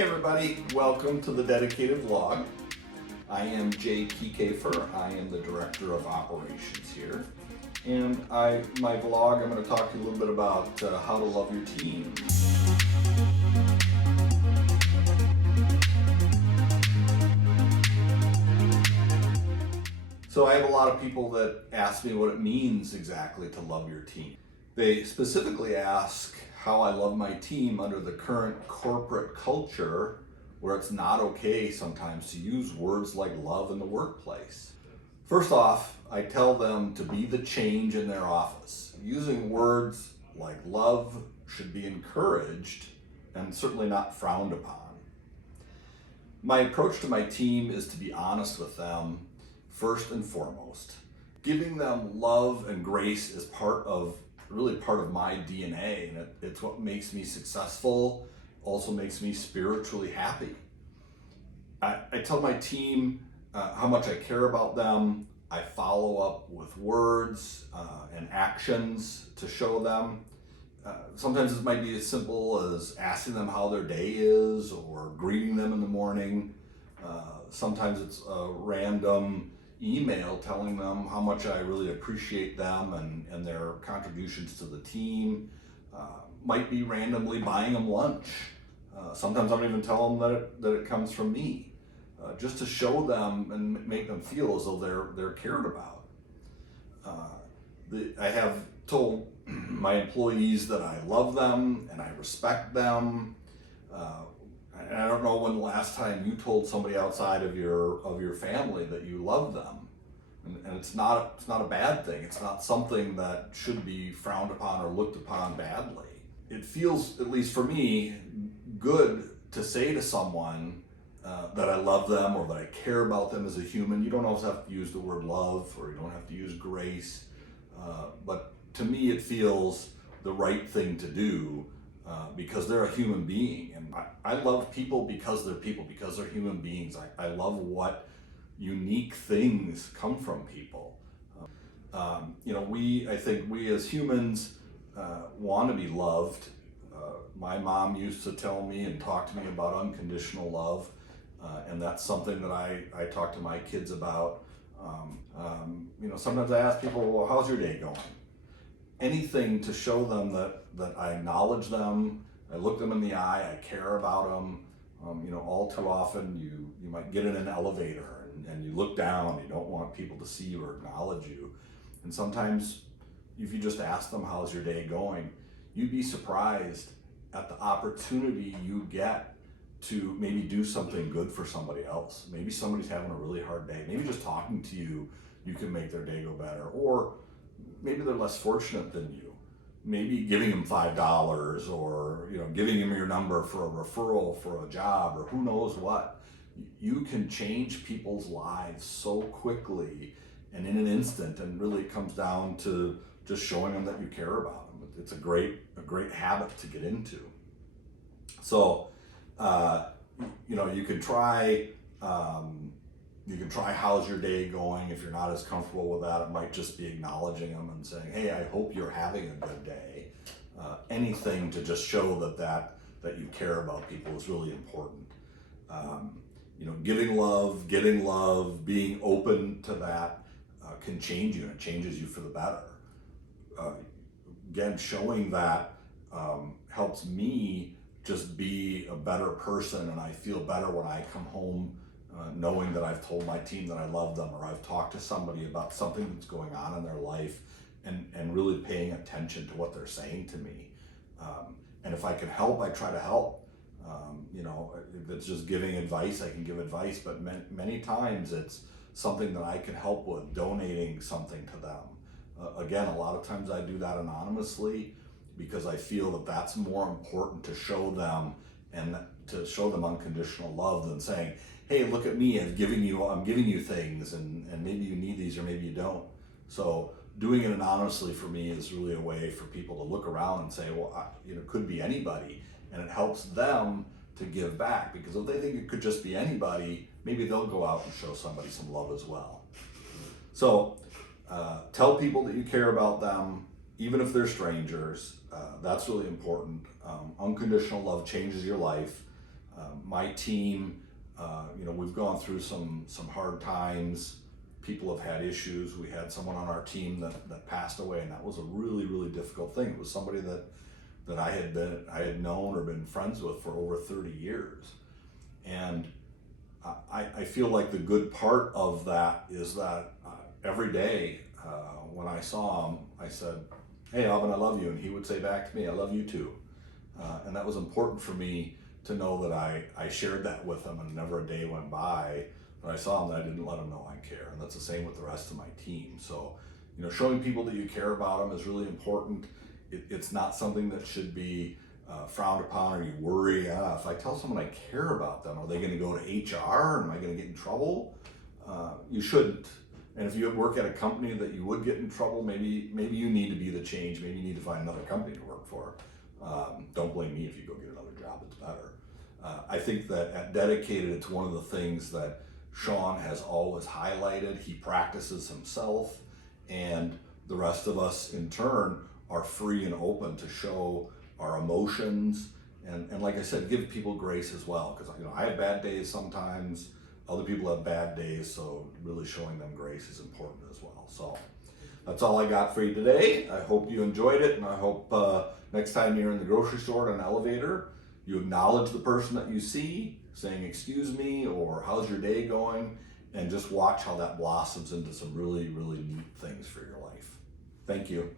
Hey everybody, welcome to the Dedicated Vlog. I am Keckhafer. I am the Director of Operations here. And my vlog, I'm going to talk to you a little bit about how to love your team. So I have a lot of people that ask me what it means exactly to love your team. They specifically ask how I love my team under the current corporate culture where it's not okay sometimes to use words like love in the workplace. First off, I tell them to be the change in their office. Using words like love should be encouraged and certainly not frowned upon. My approach to my team is to be honest with them first and foremost. Giving them love and grace is really part of my DNA, and it's what makes me successful, also makes me spiritually happy. I tell my team how much I care about them. I follow up with words and actions to show them. Sometimes it might be as simple as asking them how their day is or greeting them in the morning. Sometimes it's a random email telling them how much I really appreciate them and their contributions to the team. Might be randomly buying them lunch. Sometimes I don't even tell them that it comes from me, just to show them and make them feel as though they're cared about. I have told my employees that I love them and I respect them. And I don't know when the last time you told somebody outside of your family that you love them. And it's not a bad thing. It's not something that should be frowned upon or looked upon badly. It feels, at least for me, good to say to someone that I love them or that I care about them as a human. You don't always have to use the word love or you don't have to use grace. But to me, it feels the right thing to do because they're a human being. And I love people because they're human beings. I love what unique things come from people. I think we as humans want to be loved. My mom used to tell me and talk to me about unconditional love, and that's something that I talk to my kids about. Sometimes I ask people, well, how's your day going? Anything to show them that I acknowledge them, I look them in the eye, I care about them. All too often you might get in an elevator and you look down, you don't want people to see you or acknowledge you. And sometimes if you just ask them, how's your day going, you'd be surprised at the opportunity you get to maybe do something good for somebody else. Maybe somebody's having a really hard day. Maybe just talking to you can make their day go better. Or maybe they're less fortunate than you. Maybe giving them $5 or giving them your number for a referral for a job or who knows what. You can change people's lives so quickly and in an instant, and really it comes down to just showing them that you care about them. It's a great habit to get into. So you can try how's your day going. If you're not as comfortable with that, it might just be acknowledging them and saying, hey, I hope you're having a good day. Anything to just show that you care about people is really important. Giving love, getting love, being open to that can change you, and it changes you for the better. Again, showing that helps me just be a better person, and I feel better when I come home knowing that I've told my team that I love them, or I've talked to somebody about something that's going on in their life and really paying attention to what they're saying to me. And if I can help, I try to help. If it's just giving advice, I can give advice, but many times it's something that I can help with, donating something to them. Again, a lot of times I do that anonymously because I feel that that's more important to show them and to show them unconditional love than saying, hey, look at me, I'm giving you things and maybe you need these or maybe you don't. So doing it anonymously for me is really a way for people to look around and say, well, it could be anybody, and it helps them to give back, because if they think it could just be anybody, maybe they'll go out and show somebody some love as well. So tell people that you care about them, even if they're strangers. That's really important. Unconditional love changes your life. My team, we've gone through some hard times. People have had issues. We had someone on our team that passed away, and that was a really, really difficult thing. It was somebody that I had known or been friends with for over 30 years. And I feel like the good part of that is that every day when I saw him, I said, "Hey, Alvin, I love you." And he would say back to me, "I love you too." And that was important for me to know that I shared that with him, and never a day went by that I saw him that I didn't let him know I care. And that's the same with the rest of my team. So, showing people that you care about them is really important. It's not something that should be frowned upon, or you worry, if I tell someone I care about them, are they going to go to HR? Am I going to get in trouble? You shouldn't. And if you work at a company that you would get in trouble, maybe you need to be the change. Maybe you need to find another company to work for. Don't blame me if you go get another job that's better. I think that at Dedicated, it's one of the things that Sean has always highlighted. He practices himself, and the rest of us in turn are free and open to show our emotions, and like I said, give people grace as well, because I have bad days sometimes, other people have bad days, so really showing them grace is important as well. So that's all I got for you today. I hope you enjoyed it, and I hope next time you're in the grocery store in an elevator, you acknowledge the person that you see, saying "excuse me" or "how's your day going," and just watch how that blossoms into some really, really neat things for your life. Thank you.